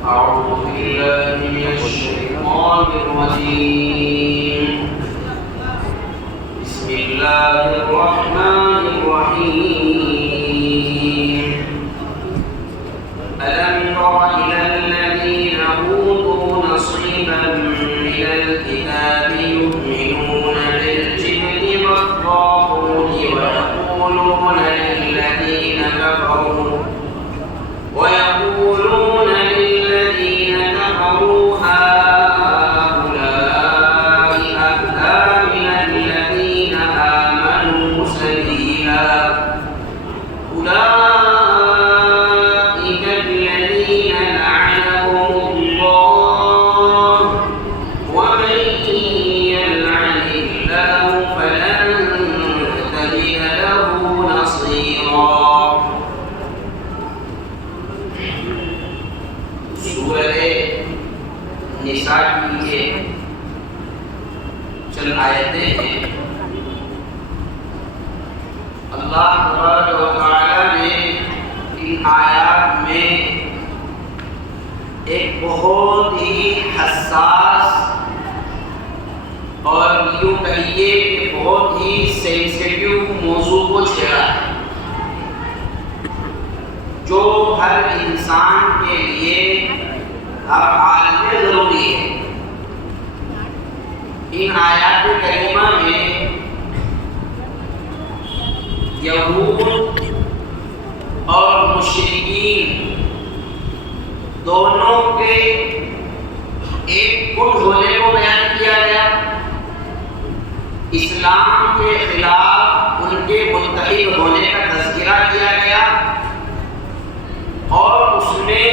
أعوذ بالله من الشيطان الرجيم بسم الله الرحمن الرحيم ألم تر إلى الذين أوتوا نصيبا من الكتاب يؤمنون بالجبت والطاغوت ويقولون للذين كفروا هؤلاء أهدى من الذين آمنوا سبيلا أولئك الذين لعنهم الله ومن يلعن الله فلن تجد له نصيرا. نساء کی یہ چند آیتیں ہیں. اللہ تبارک و تعالی نے ان آیات میں ایک بہت ہی حساس اور یوں کہیے کہ بہت ہی سینسیٹیو موضوع کو چھیڑا ہے جو ہر انسان کے لیے ہر حال میں ضروری ہے. ان آیات کریمہ میں یہود اور مشرکین دونوں کے ایک گٹ ہونے کو بیان کیا گیا. اسلام کے خلاف ان کے متحد ہونے کا تذکرہ کیا گیا اور اس میں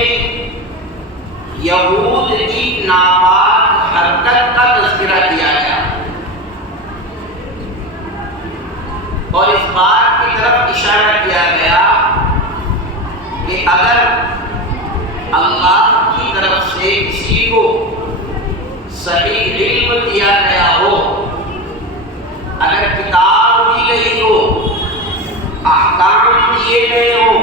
یہود کی ناپاک حرکت کا تذکرہ کیا گیا اور اس بات کی طرف اشارہ کیا گیا کہ اگر اللہ کی طرف سے کسی کو صحیح علم دیا گیا ہو، اگر کتاب دی گئی ہو، احکام دیے گئے ہوں،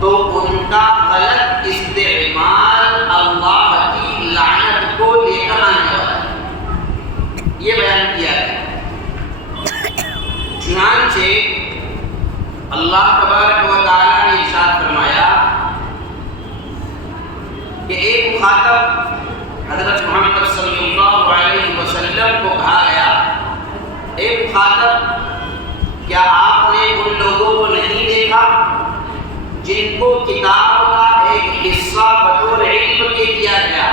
تو ان کا غلط استعمال اللہ کی لعنت کو لے کر آنے والا ہے. یہ بیان کیا ہے. چنانچہ اللہ تبارک و تعالی نے ارشاد فرمایا کہ ایک مخاطب حضرت محمد صلی اللہ علیہ وسلم کو کہا گیا، ایک مخاطب کیا آپ نے ان لوگوں کو نہیں دیکھا جن کو کتاب کا ایک حصہ بطور علم کے دیا گیا،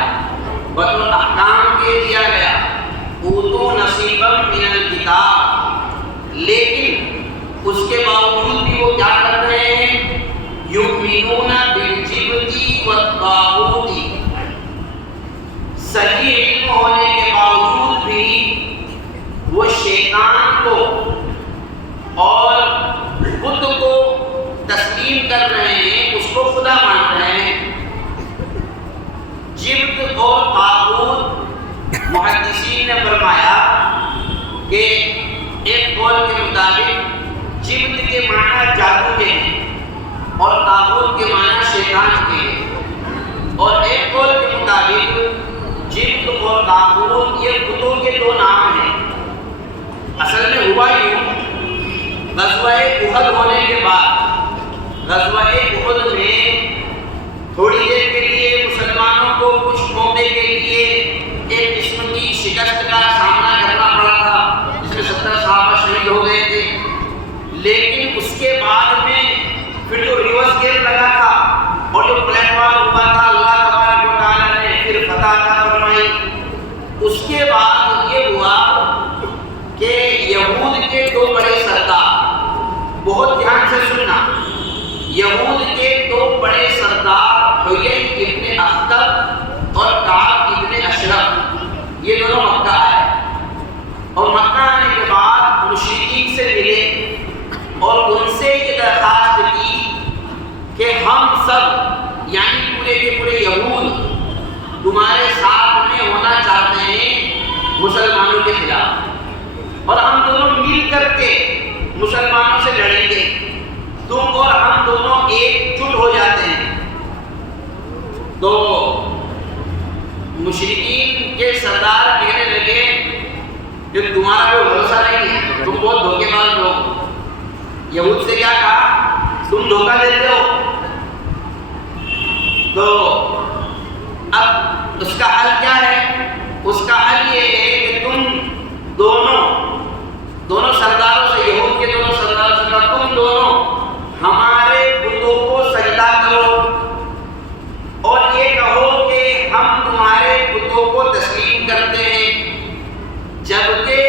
بطور احکام کے دیا گیا، اوتو نصیبا من الکتاب، لیکن اس کے باوجود بھی وہ کیا کر رہے ہیں؟ یؤمنون بالجبت والطاغوت، صحیح علم ہونے کے باوجود بھی وہ شیطان کو اور بت کو تسلیم کر رہے ہیں، اس کو خدا مان رہے ہیں. جبت اور طاغوت محدثین نے فرمایا کہ ایک قول کے مطابق جبت کے معنی جادو کے ہیں اور طاغوت کے معنی شیطان کے ہیں، اور ایک قول کے مطابق جبت اور طاغوت یہ بتوں کے دو نام ہیں. اصل میں ہوا یوں، غزوہ احد ہونے کے بعد غزوہ احد میں تھوڑی دیر کے لیے مسلمانوں کو کچھ موقع کے لیے ایک قسم کی شکست کا سامنا کرنا پڑا تھا، جس میں 70 صحابہ شہید ہو گئے تھے. لیکن اس کے بعد میں پھر جو ریورس گیئر لگا تھا اور جو پلٹ وار ہوا تھا، اللہ تبارک و تعالیٰ نے پھر فتح عطا فرمائی. اس کے بعد یہ ہوا کہ یہود کے دو بڑے سردار، بہت دھیان سے سننا، یہود کے دو بڑے سردار حیی ابن اخطب اور کعب ابن اشرف، یہ دونوں مکہ آئے اور مکہ آنے کے بعد مشرکین سے ملے اور ان سے یہ درخواست کی کہ ہم سب یعنی پورے کے پورے یہود تمہارے ساتھ میں ہونا چاہتے ہیں مسلمانوں کے خلاف، اور ہم دونوں مل کر کے مسلمانوں سے لڑیں گے. تم اور ہم دونوں ایک جٹ ہو جاتے ہیں. تو مشرکین کے سردار کہنے لگے کہ تمہارا کوئی بھروسہ نہیں ہے، تم بہت دھوکے باز لوگ۔ یہود سے کیا کہا؟ تم دھوکہ دیتے ہو۔ تو اب اس کا حل کیا ہے؟ اس کا حل یہ ہے کہ تم دونوں سرداروں سے، یہود کے دونوں سرداروں سے کہا تم دونوں ہمارے بتوں کو سجدہ کرو اور یہ کہو کہ ہم تمہارے بتوں کو تسلیم کرتے ہیں، جبکہ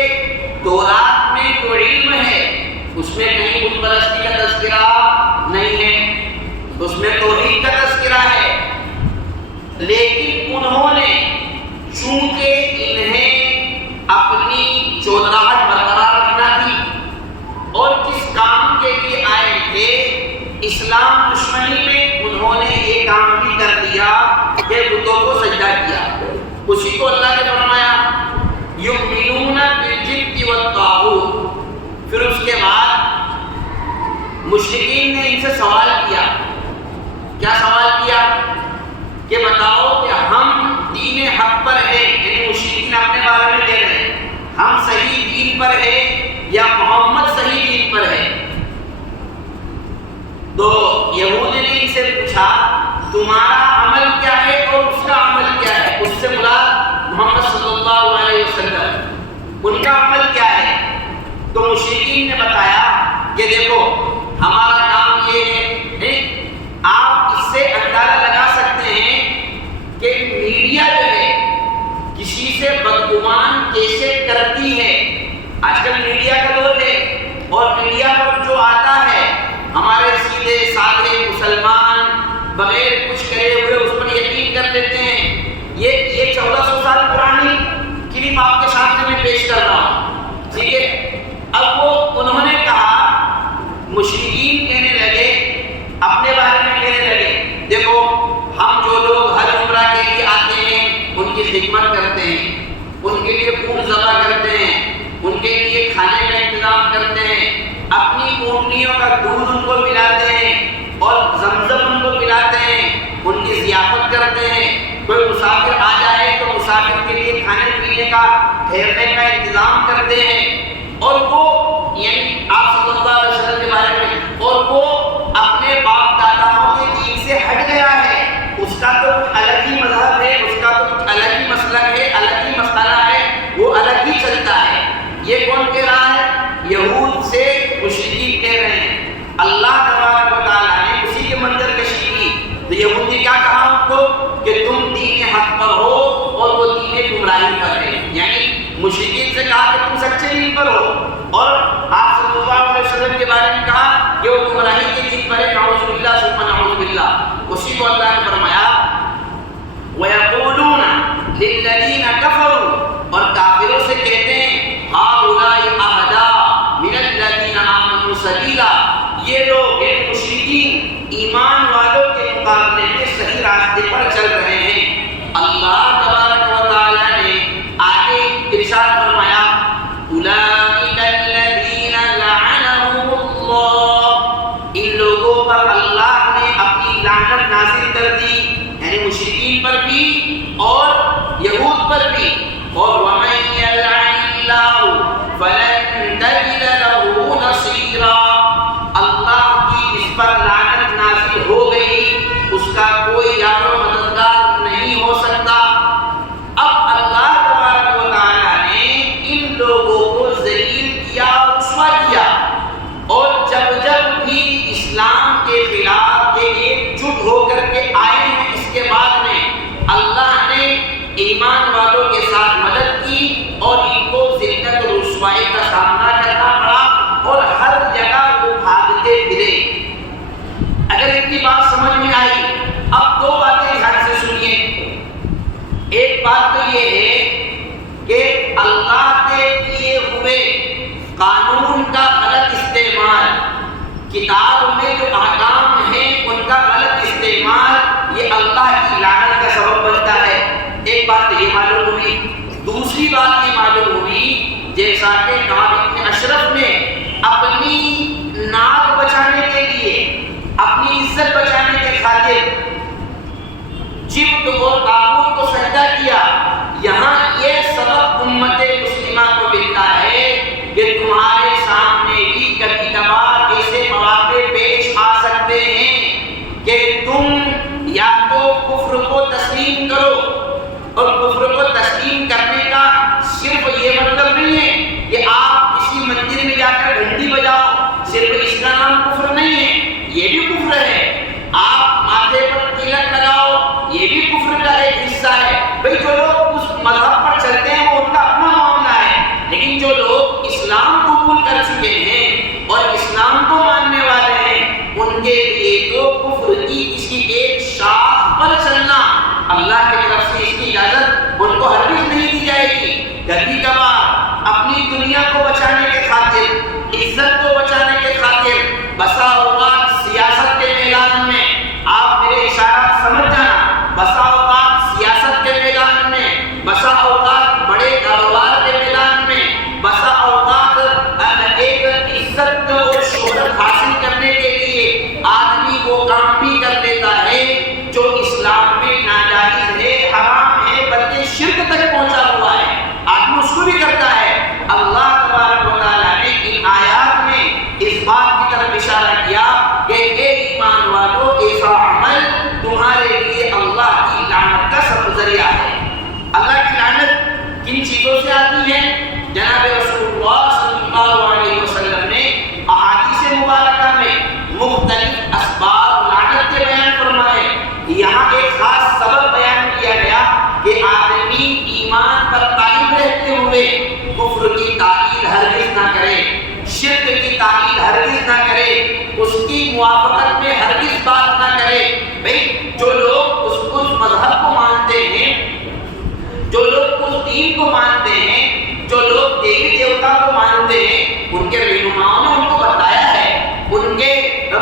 تورات میں جو علم ہے اس میں کہیں بت پرستی کا تذکرہ نہیں ہے، اس میں توحید کا تذکرہ ہے۔ لیکن انہوں نے چونکہ انہیں اپنی چودراہٹ برقرار رکھنا تھی اور جس کام کے لیے آئے تھے اسلام دشمنی میں، انہوں نے یہ کام بھی کر دیا کہ بتوں کو سجدہ کیا۔ اسی کو اللہ نے فرمایا یؤمنون بالجبت والطاغوت۔ پھر اس کے بعد مشرکین نے ان سے سوال کیا، کیا سوال کیا؟ کہ بتاؤ کہ ہم دین حق پر ہیں، یعنی مشرکین اپنے بارے میں کہہ رہے ہیں ہم صحیح دین پر ہیں یا محمد صحیح دین پر ہے؟ تو یہود نے ان سے پوچھا تمہارا عمل کیا ہے اور اس کا عمل کیا ہے؟ اس سے مراد محمد صلی اللہ علیہ وسلم، ان کا عمل کیا ہے؟ تو مشرکین نے بتایا کہ دیکھو ہمارا کام یہ ہے، آپ اس سے اندازہ لگا سکتے ہیں کہ میڈیا جو ہے کسی سے بدگمان کیسے کرتی ہے۔ آج کل میڈیا کا دور ہے اور میڈیا پر جو آتا ہے ہمارے سیدھے سادھے مسلمان بغیر کچھ کرے ہوئے اس پر یقین کر لیتے ہیں۔ یہ 1400 سال پرانی کلپ آپ کے سامنے میں پیش کر رہا ہوں، ٹھیک ہے؟ اب انہوں نے کہا، مشرکین کہنے لگے، اپنے بارے میں کہنے لگے دیکھو ہم جو لوگ حج عمرہ کے لیے آتے ہیں ان کی خدمت کرتے ہیں، ان کے لیے خون ذبح کرتے ہیں، ان کے لیے کھانے کا انتظام کرتے ہیں، اپنی اونٹنیوں کا دودھ ان کو پلاتے ہیں اور زمزم ان کو پلاتے ہیں، ان کی ضیافت کرتے ہیں۔ کوئی مسافر آ جائے تو مسافر کے لیے کھانے پینے کا ٹھہرنے کا انتظام کرتے ہیں، اور وہ یعنی آپ صلی اللہ علیہ وسلم کے بارے میں، اور وہ اپنے باپ داداؤں کے دین سے ہٹ گیا ہے، اس کا تو کچھ الگ ہی مذہب ہے، اس کا تو کچھ الگ ہی مسلک ہے، الگ ہی مسئلہ ہے، وہ الگ ہی چلتا ہے۔ یہ کون کہہ رہا ہے؟ یہود سے مشرکین کہہ رہے ہیں۔ اللہ تبارک و تعالیٰ نے اسی کے منظر کشی کی تو یہود نے کیا کہا ان کو کہ تم دین حق پر ہو اور وہ دین گمراہی پر ہے، یعنی مشرکین سے کہا کہ تم سچے دین پر ہو، اور آپ صلی اللہ علیہ وسلم کے بارے میں کہا کہ وہ گمراہی کے دین پر ہے۔ نعوذ باللہ ثم نعوذ باللہ۔ اسی کو اللہ نے فرمایا وَيَقُولُونَ لِلَّذِينَ كَفَرُوا، اور کافروں سے کہتے ہیں هَؤُلَاءِ أَهْدَىٰ مِنَ الَّذِينَ آمَنُوا سَبِيلًا، یہ لوگ یہ مشرکین ایمان والوں کے مقابلے میں صحیح راستے پر چل رہے ہیں۔ اللہ تبارک و تعالیٰ نے آگے ارشاد فرمایا أُولَٰئِكَ الَّذِينَ لَعَنَهُمُ اللَّهُ، ان لوگوں پر اللہ نے اپنی لعنت نازل کر دی، یعنی مشرکین پر بھی اور یہود پر بھی۔ اور وَمَن يَلْعَنِ اللَّهُ فَلَن تَجِدَ لَهُ نَصِيرًا، اللہ کی جس پر لعنت نازل ہو گئی اس کا کوئی یار و مددگار نہیں ہو سکتا۔ اب اللہ تبارک و تعالیٰ نے ان لوگوں کو ذلیل کیا، رسوا کیا، اور جب جب بھی اسلام کے خلاف یہ ایک جٹ ہو کر کے آئے ہیں، اس کے بعد میں اللہ نے ایمان والوں کے ساتھ مدد کی اور ان کو ذلت و رسوائی کا سامنا کرنا پڑا اور ہر جگہ وہ بھاگتے پھرے۔ اگر ان کی بات سمجھ میں آئی، اب دو باتیں دھیان سے سنیے۔ ایک بات تو یہ ہے کہ اللہ کے کیے ہوئے قانون کا غلط استعمال، کتاب میں جو احکام ہیں ان کا غلط استعمال، یہ اللہ کی لعنت کا سبب بنتا ہے۔ ایک بات تو یہ معلوم ہوئی۔ دوسری بات یہ معلوم ہوئی جیسا کہ کعب بن اشرف نے اپنی ناک بچانے کے لیے، اپنی عزت بچانے کے خاطر جب تم یا تو کفر کو تسلیم کرو، اور کفر کو تسلیم کرنے کا صرف یہ مطلب نہیں ہے کہ آپ کسی مندر میں جا کر گھنٹی بجاؤ، صرف اس کا نام کفر نہیں ہے، یہ بھی کفر ہے۔ آپ ماتھے پر تلک لگاؤ، یہ بھی کفر کا ایک حصہ ہے۔ بھئی جو لوگ اس مذہب پر چلتے ہیں وہ ان کا اپنا معاملہ ہے، لیکن جو لوگ اسلام قبول کر چکے ہیں اور اسلام کو ماننے والے ہیں، ان کے لیے تو کفر کی کسی ایک شاخ پر چلنا اللہ کی طرف سے اس کی اجازت ان کو ہرگز نہیں دی جائے گی۔ کبھی کبھار اپنی دنیا کو بچانے کے خاطر، عزت کو بچانے کے خاطر، بسا اوقات سیاست کے میدان میں، آپ میرے اشارات سمجھ جانا، بسا اوقات سیاست کے میدان میں، بسا اوقات بڑے کاروبار کے میدان میں، بسا اوقات ایک عزت اور شہرت حاصل کرنے کے لیے آدمی وہ کام بھی کر لیتا ہے جو اسلام میں ناجائز ہے، حرام ہے، بلکہ شرک تک پہنچا ہوا ہے، آدمی اس کو بھی کرتا ہے۔ اللہ تبارک و تعالیٰ نے ان آیات میں اس بات کی طرف اشارہ کیا کہ اے ایمان والو، ایسا عمل تمہارے لیے اللہ کی لعنت کا سبب ذریعہ ہے۔ اللہ کی لعنت کن چیزوں سے آتی ہے؟ جناب رسول اللہ صلی اللہ علیہ وسلم نے احادیث مبارکہ میں مختلف اسباب لعنت کے بیان فرمائے۔ یہاں ایک خاص سبب بیان کیا گیا کہ آدمی ایمان پر قائم رہتے ہوئے کفر کی تعلیل ہرگز نہ کرے، شرک کی تعلیل ہرگز نہ کرے، اس کی موافقت میں ہرگز بات نہ کرے۔ بھئی جو لوگ اس مذہب کو مانتے ہیں، جو لوگ اس دین کو مانتے ہیں، جو لوگ دیوی دیوتا کو مانتے ہیں، ان کے رہنماؤں نے ان کو بتایا ہے، ان کے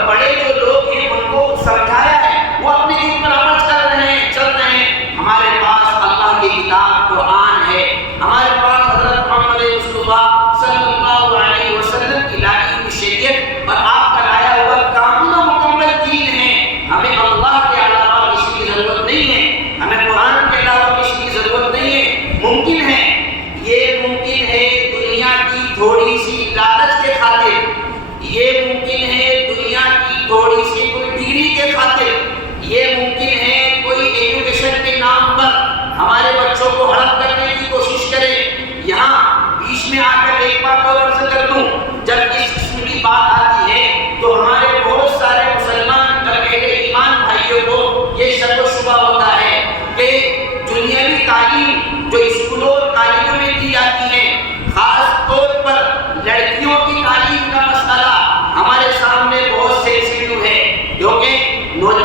بڑے جو لوگ ہیں ان کو سمجھایا ہے، وہ اپنے دین پر عمل کر رہے ہیں، چل رہے ہیں۔ ہمارے پاس اللہ کی کتاب قرآن ہے، ہمارے پاس حضرت محمد مصطفیٰ صلی اللہ علیہ وسلم کی لائی ہوئی شریعت اور آپ کا لایا ہوا کامل و مکمل دین ہے۔ ہمیں اللہ کے علاوہ کسی کی ضرورت نہیں ہے، ہمیں قرآن کے علاوہ کسی کی ضرورت نہیں ہے۔ ممکن ہے، یہ ممکن ہے دنیا کی تھوڑی سی لالچ کے خاطر، یہ ممکن ہے دنیا کی تھوڑی سی کوئی ڈگری کے خاطر، یہ ممکن ہے کوئی ایجوکیشن کے نام پر ہمارے بچوں کو ہڑپ کرنے کی کوشش کرے۔ یہاں بیچ میں آ کر ایک بات اور عرض کر دوں، جب اس قسم کی بات آتی ہے تو ہمارے بہت سارے مسلمان اور اہل ایمان بھائیوں کو یہ شک و شبہ ہوتا ہے کہ دنیاوی تعلیم جو اسکولوں اور کالجوں میں دی جاتی ہے، خاص طور پر لڑکیوں کی تعلیم کا مسئلہ ہمارے سامنے بہت سینسیٹیو ہے، کیونکہ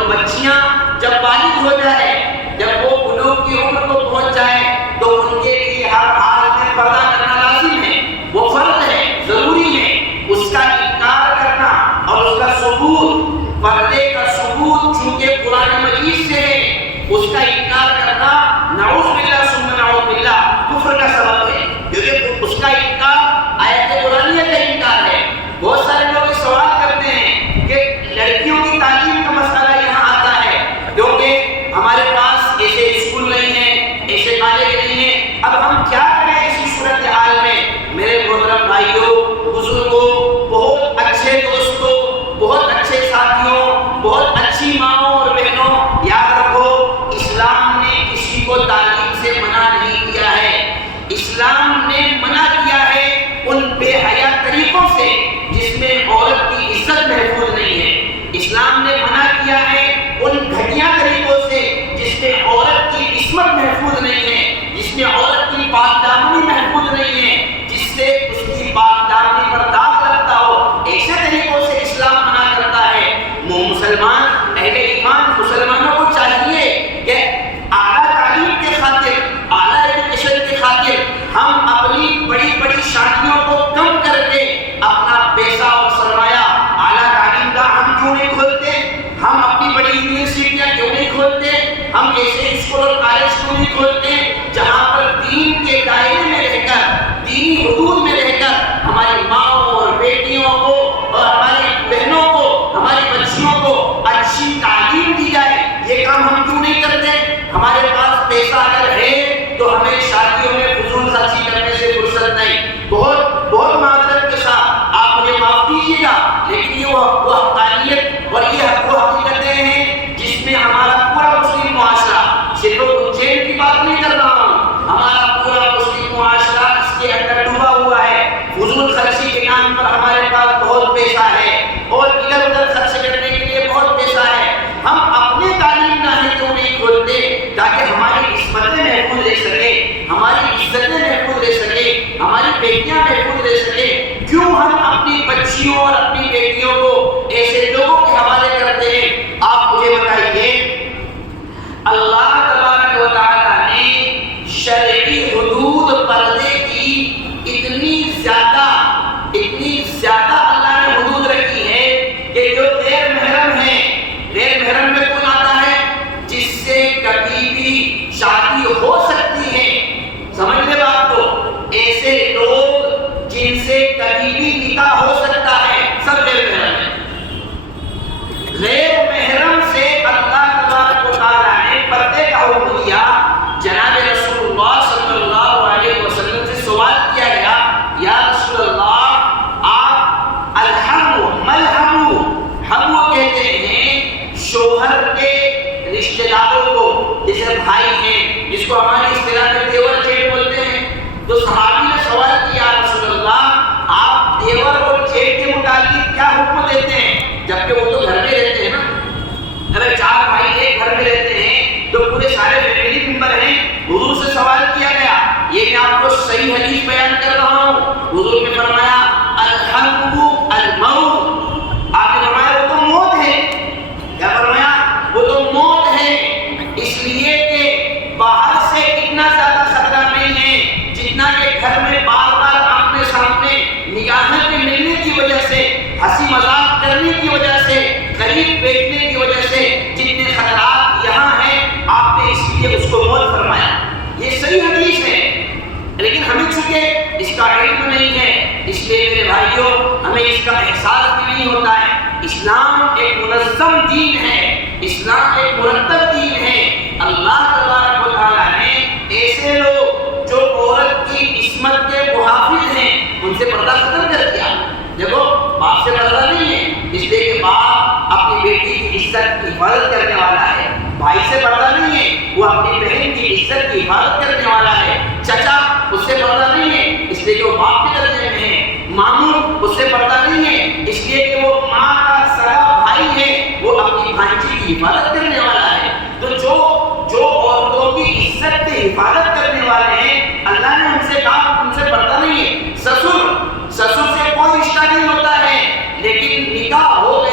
بچیاں جب بالغ ہو جائے، جب وہ بلوغ کی عمر کو پہنچ جائے تو ان کے لیے ہر حال میں پردہ کرنا لازم ہے، وہ فرض ہے، ضروری ہے۔ اس کا انکار کرنا اور اس کا ثبوت، پردے کا ثبوت چونکہ قرآن مجید سے ہے، اس کا انکار کرنا نعوذ باللہ ثم نعوذ باللہ کفر کا سبب ہے، کیونکہ اس کا انکار آیت قرآنیہ کا انکار ہے۔ بہت سارے لوگ سوال کرتے ہیں کہ لڑکیوں کی تعلیم کا مسئلہ یہاں آتا ہے کیونکہ ہمارے پاس ایسے اسکول نہیں ہیں، ایسے کالج نہیں ہیں، اب ہم کیا کریں ایسی صورتحال میں؟ میرے محترم بھائیوں، بزرگوں، بہت اچھے دوستوں، بہت اچھے ساتھیوں، بہت اچھی ماؤں اور بہنوں، یاد رکھو اسلام نے کسی کو تعلیم سے منع نہیں کیا ہے۔ اسلام نے منع کیا ہے ان بے حیا طریقوں سے جس میں عورت کی عزت محفوظ نہیں ہے۔ اسلام نے منع کیا ہے ان گھٹیا طریقوں سے جس میں عورت کی عصمت محفوظ نہیں ہے، جس میں عورت کی پاک دامنی محفوظ نہیں ہے، جس سے اس کی پاک دامنی پر داغ لگتا ہو، ایسے طریقوں سے اسلام منع کرتا ہے۔ مسلمان اہل ایمان مسلمانوں کو چاہیے کہ اعلیٰ تعلیم کے خاطر، اعلیٰ ایجوکیشن کے خاطر ہم اپنی بڑی بڑی شادیوں کو کم کر کے اپنا پیسہ اور سرمایہ اعلیٰ تعلیم کا ہم کیوں نہیں کھولتے؟ ہم اپنی بڑی یونیورسٹیاں کیوں نہیں کھولتے؟ ہم ایسے اسکول اور کالج کیوں نہیں کھولتے جہاں پر دین کے دائرے میں رہ کر، دینی حدود میں رہ کر ہماری ماؤں اور بیٹیوں کو اور ہماری بہنوں کو، ہماری بچیوں کو اچھی تعلیم دی جائے؟ یہ کام ہم کیوں نہیں کرتے؟ ہمارے پاس پیسہ اگر ہے تو ہمیں شادیوں میں فضول خرچی کرنے سے فرصت نہیں۔ بہت معذرت کے ساتھ آپ مجھے معاف کیجیے گا، لیکن یہ وہ حقانیت اور یہ وہ حقیقتیں ہیں جس رشتے داروں کو، جیسے بھائی ہیں جس کو ہماری اصطلاح میں دیور جیٹ بولتے ہیں، تو صحابی نے سوال کیا یا رسول اللہ آپ دیور اور جیٹ کے متعلق کیا حکم دیتے ہیں، جبکہ وہ تو گھر میں رہتے ہیں نا، اگر 4 بھائی ایک گھر میں رہتے ہیں تو پورے سارے فیملی ممبر ہیں۔ حضور سے سوال کیا گیا، یہ میں آپ کو صحیح حدیث بیان کر رہا ہوں، حضور نے فرمایا الحق الموت، آپ نے فرمایا وہ تو موت ہے، کیا فرمایا وہ تو موت ہے، اس لیے کہ باہر سے اتنا زیادہ خطرہ نہیں ہے جتنا کہ گھر میں بار بار آمنے سامنے نگاہیں میں ملنے کی وجہ سے، ہنسی مذاق کرنے کی وجہ سے، خرید بیچنے کی وجہ سے جتنے خطرات یہاں ہیں، آپ نے اس لیے اس کو موت فرمایا۔ یہ صحیح حدیث ہے، لیکن ہمیں چونکہ اس کا علم نہیں ہے، اس لیے میرے بھائیوں ہمیں اس کا احساس بھی نہیں ہوتا ہے۔ اسلام ایک منظم دین ہے، اسلام ایک مرتب دین ہے۔ اللہ تبارک و تعالیٰ نے ایسے لوگ جو عورت کی عصمت کے محافظ ہیں ان سے پردہ ختم کر دیا۔ دیکھو باپ سے پردہ نہیں ہے، اس لیے کہ باپ اپنی بیٹی کی عزت کی حفاظت کرنے والا ہے، بھائی سے پردہ نہیں ہے، وہ اپنی بہن کی عزت کی حفاظت کرنے والا ہے، چچا اس سے پردہ نہیں ہے اس لیے کہ وہ باپ کے درجے میں ہے، ماموں اس سے پردہ نہیں ہے اس لیے کہ وہ ماں کا سگا بھائی ہے، وہ اپنی بھانجی کی حفاظت کرنے والا ہے۔ تو جو عورتوں کی عزت کی حفاظت کرنے والے ہیں، اللہ نے ان سے کہا ان سے پردہ نہیں ہے۔ سسر سے کوئی رشتہ نہیں ہوتا ہے، لیکن نکاح ہو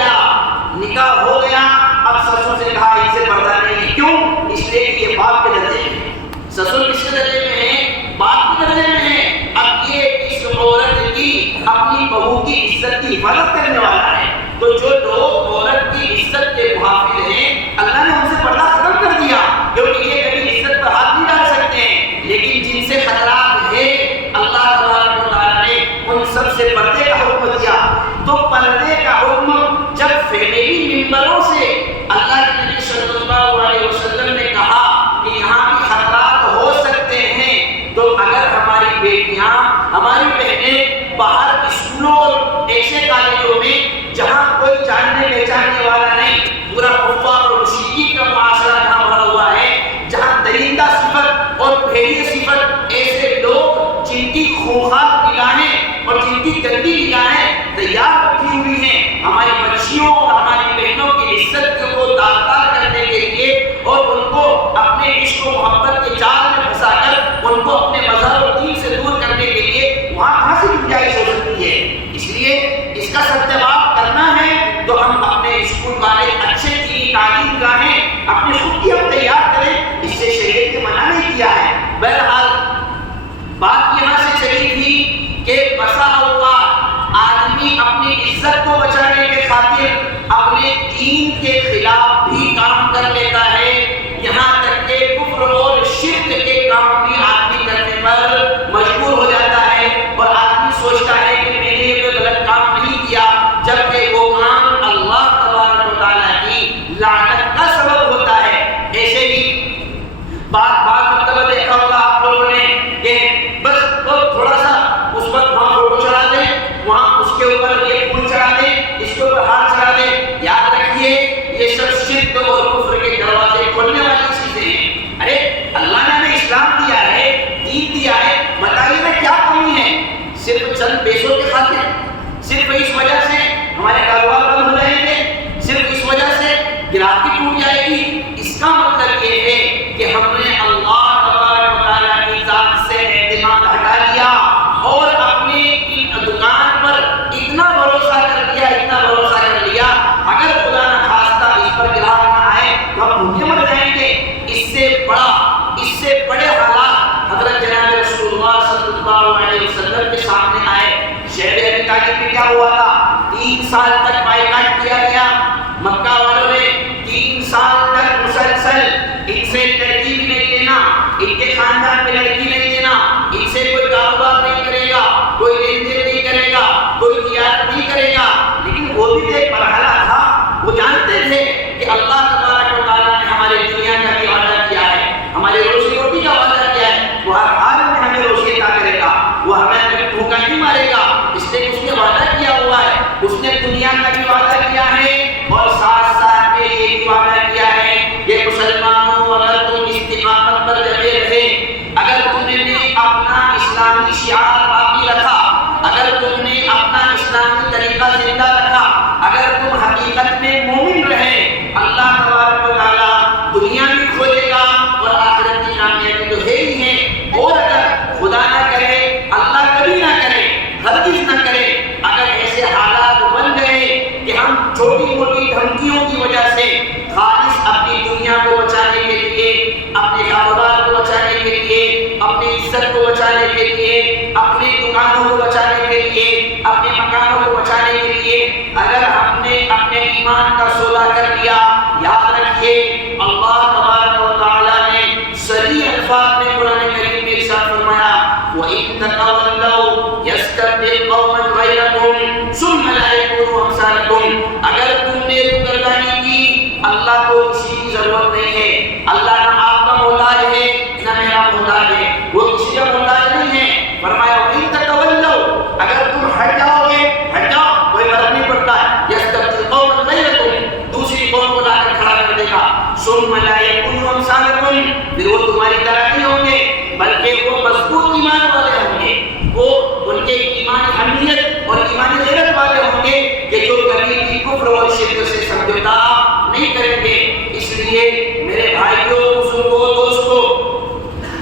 گیا، اب سسر سے کہا ان سے پردہ نہیں ہے، کیوں؟ اس لیے کہ یہ باپ کے درجے میں ہے۔ سسر کس کے درجے میں ہے؟ باپ کے درجے میں ہے۔ اب یہ اس عورت کی اپنی بہو کی عزت کی حفاظت کرنے والا ہے، تو جو لوگ عورت کی عزت کے محافظ ہیں اللہ نے ان سے پردہ ختم کر دیا، کیونکہ یہ کبھی عزت پر ہاتھ نہیں ڈال سکتے ہیں، لیکن جن سے خطرات ہے اللہ تبارک و تعالیٰ نے ان سب سے پردے کا حکم دیا۔ تو پردے کا حکم جب فیملی ممبروں سے اللہ کے نبی صلی اللہ علیہ وسلم نے کہا کہ یہاں بھی خطرات ہو سکتے ہیں، تو اگر ہماری بیٹیاں ہماری بہنیں باہر اسکولوں اور ایسے کالجوں میں جہاں کوئی جاننے پہچاننے والا نہیں، پورا کفار اور مشرکین کا معاشرہ جہاں بھرا ہوا ہے، جہاں درندہ صفت اور بھیڑیے صفت ایسے لوگ جن کی خوخار نگاہیں اور جن کی گندی نگاہیں تیار رکھی ہوئی ہیں ہماری بچیوں اور ہماری بہنوں کی عزت کو داغدار کرنے کے لیے اور ان کو اپنے عشق و محبت کے جال میں پھنسا کر ان کو اپنے مذہب اور دین سے دور کرنے کے لیے وہاں کہاں سے گنجائش ہو سکتی ہے؟ اس لیے اس کا سدباب کرنا ہے تو ہم اپنے اسکول والے اچھے دینی تعلیم گاہیں اپنی خود کی ہم تیار کریں، اس سے شریعت نے منع نہیں کیا ہے۔ بہرحال بات یہاں سے چلی تھی کہ بسا اوقات آدمی اپنی عزت کو بچانے کے خاطر اپنے دین کے خلاف بھی کام کر لیتا ہے، یہاں تک کہ کفر اور شرک کے کام بھی آدمی کرنے پر مجبور ہو جاتا ہے، اور آدمی سوچتا ہے کہ میں نے یہ کوئی غلط کام نہیں کیا، جبکہ وہ کام اللہ تبارک و تعالیٰ کی لعنت کا سبب ہوتا ہے۔ ایسے ہی بعض مرتبہ دیکھا ہوگا آپ لوگوں نے کہ بس تھوڑا سا اس وقت وہاں فوٹو چڑھا دیں، وہاں اس کے اوپر یہ پھول چڑھا دیں، اس کے اوپر ہاتھ چڑھا دیں، یاد رکھیے یہ سب شرک اور کفر کے دروازے کھولنے والی چیزیں ہیں۔ ارے اللہ نے ہمیں اسلام دیا ہے، دین دیا ہے، بتائیے نا کیا کمی ہے؟ صرف چند پیسوں کے خاطر، صرف اس وجہ سے ہمارے کاروبار بند ہو رہے ہیں، صرف اس وجہ سے گراہکی ٹوٹ جائے گی؟ اس کا مطلب یہ ہے کہ ہم نے اللہ تبارک و تعالیٰ کی ذات سے اعتماد ہٹا لیا اور اپنی دکان پر اتنا بھروسہ کر لیا اگر خدا نہ خواستہ اس پر گراہک نہ آئے تو ہم بھوکے مر جائیں گے۔ اس سے بڑے حالات حضرت جناب رسول اللہ صلی اللہ علیہ وسلم کے سامنے آئے۔ شعیب ابی طالب میں کیا ہوا تھا؟ 3 سال تک بائیکاٹ کیا گیا، مکہ والوں نے 3 سال تک مسلسل ان سے لڑکی بھی نہیں لینا، ان کے خاندان میں لڑکی نہیں دینا، ان سے کوئی کاروبار نہیں کرے گا، کوئی لین دین نہیں کرے گا، کوئی تجارت نہیں کرے گا، لیکن وہ بھی ایک مرحلہ تھا، وہ جانتے تھے کہ اللہ تبارک و تعالیٰ نے ہمارے دنیا کا بھی وعدہ کیا ہے، ہمارے روزی روٹی کا وعدہ کیا ہے، وہ ہر حال میں ہمیں روزی عطا کرے گا، وہ ہمیں کبھی بھوکا نہیں مارے گا، اس لیے اس نے وعدہ کیا ہوا ہے، اس نے دنیا کا بھی اللہ تبارک و تعالیٰ نے صریح الفاظ میں قرآن کریم میں ارشاد فرمایا وَإِن تَتَوَلَّوْا يَسْتَبْدِلْ قَوْمًا غَيْرَكُمْ ثُمَّ لَا يَكُونُوا أَمْثَالَكُمْ اگر تم نے روگردانی کی، اللہ کو کسی کی ضرورت نہیں ہے، اللہ نہ آپ کا محتاج ہے نہ میرا محتاج ہے، وہ کسی کا محتاج نہیں ہے۔ فرمایا وَإِن تَتَوَلَّوْا اگر تم ہٹ جاؤ گے، ہٹ جاؤ کوئی فرق نہیں پڑتا ہے، يَسْتَبْدِلْ قَوْمًا غَيْرَكُمْ دوسری قوم کو لا کر کھڑا کر دے گا، ثُمَّ لَا يَكُونُوا أَمْثَالَكُمْ پھر وہ تمہاری طرح نہیں ہوں گے بلکہ وہ مضبوط ایمان والے ہوں گے، وہ ان کے ایمانی حمیت اور ایمانی غیرت والے ہوں گے کہ جو کبھی بھی کفر اور شرک سے سمجھوتا نہیں کریں گے۔ اس لیے میرے بھائیوں، بزرگوں، دوستوں،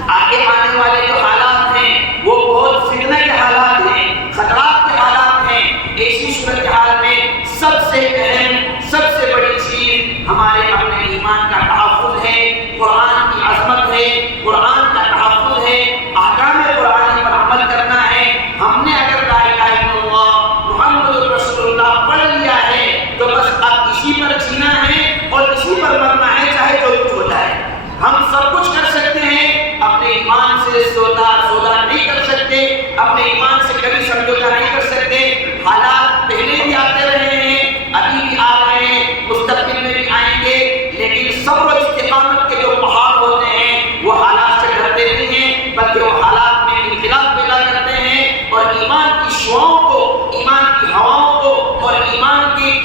آگے آنے والے جو حالات ہیں وہ بہت فتنہ کے حالات ہیں، خطرات کے حالات ہیں۔ ایسی صورتحال میں سب سے اہم، سب سے بڑی چیز ہمارے اپنے ایمان کا تحفظ ہے، قرآن کی عظمت ہے، قرآن کا تحفظ ہے، احکام قرآنی پر عمل کرنا ہے۔ ہم نے اگر لا الہ الا اللہ محمد رسول اللہ پڑھ لیا ہے تو بس اب اسی پر جینا ہے اور اسی پر مرنا ہے، چاہے جو کچھ ہو جائے۔ ہم سب کچھ کر سکتے ہیں، اپنے ایمان سے سودا نہیں کر سکتے، اپنے ایمان سے کبھی سمجھوتا نہیں کر سکتے۔ حالات پہلے بھی آتے رہے ہیں، ابھی بھی آ رہے ہیں، مستقبل میں بھی آئیں گے، لیکن صبر و استقامت کے جو پہاڑ ہوتے ہیں وہ حالات سے ڈرتے نہیں ہیں بلکہ وہ حالات میں انقلاب پیدا کرتے ہیں اور ایمان کی شعاؤں کو، ایمان کی ہواؤں کو اور ایمان کی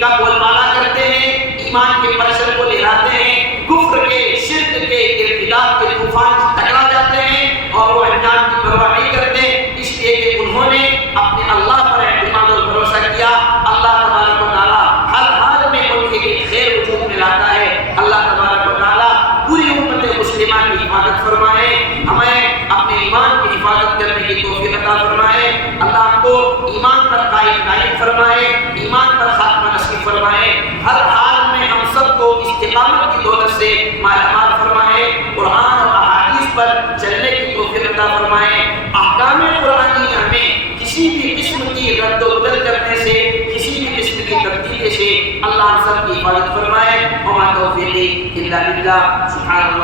کا بول بالا کرتے ہیں، ایمان کے پرچم کو لہراتے ہیں، کفر کے، شرک کے، ارتداد کے طوفان سے ٹکرا جاتے ہیں اور وہ انجام کی پرواہ نہیں کرتے، اس لیے کہ انہوں نے اپنے اللہ پر اعتماد اور بھروسہ کیا۔ اللہ تبارک و تعالیٰ ہر حال میں ان کے لیے خیر وجود میں لاتا ہے۔ اللہ تبارک و تعالیٰ پوری امت مسلمہ کی حفاظت فرمائے، ہمیں اپنے ایمان کی حفاظت کرنے کی توفیق عطا فرمائے۔ اللہ ہم کو ایمان پر قائم فرمائے، ایمان پر خاتمہ نصیب فرمائے، ہر حال میں ہم سب کو استقامت کی دولت سے مالا مال فرمائے، قرآن اور احادیث پر چلنے کی توفیق عطا فرمائے۔ احکام قرآنی ہمیں کسی بھی قسم کی رد و بدل کرنے سے، کسی بھی قسم کی تبدیلی سے اللہ ہم سب کی حفاظت فرمائے۔ وما توفیقی الا باللہ، سبحان اللہ۔